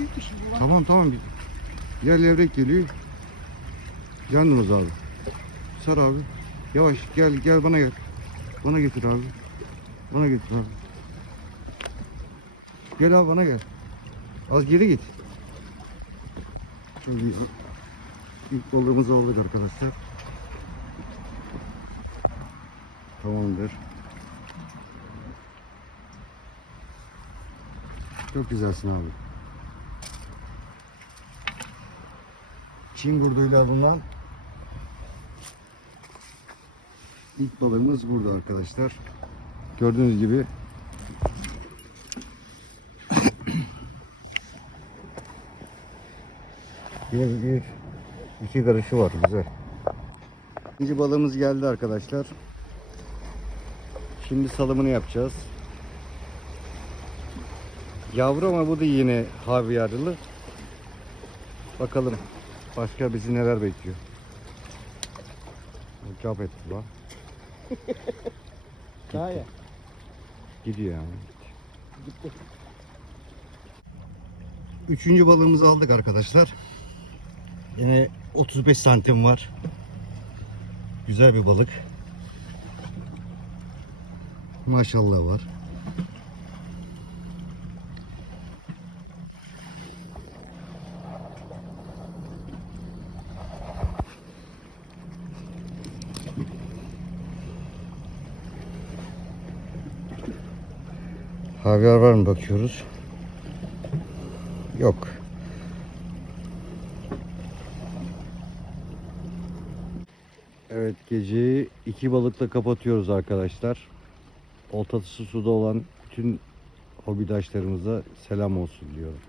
Büyük bir şey. Tamam tamam. Yer levrek geliyor. Yandınız abi. Sar abi. Yavaş gel gel bana gel. Bana getir abi. Bana getir abi. Gel abi bana gel. Az geri git. Bir- ilk balığımızı aldık arkadaşlar. Tamamdır. Çok güzelsin abi. Çin gurduyla alınan ilk balığımız burada arkadaşlar. Gördüğünüz gibi bir, bir iki karışı var güzel. İkinci balığımız geldi arkadaşlar. Şimdi salımını yapacağız. Yavru ama bu da yine havyarlı. Bakalım başka bizi neler bekliyor. Cap etti lan. Daha ya. Gidiyor yani. Üçüncü balığımızı aldık arkadaşlar. Yine 35 santim var. Güzel bir balık. Maşallah var. Havyar var mı bakıyoruz. Yok. Evet geceyi iki balıkla kapatıyoruz arkadaşlar. Oltası suda olan bütün hobidaşlarımıza selam olsun diyorum.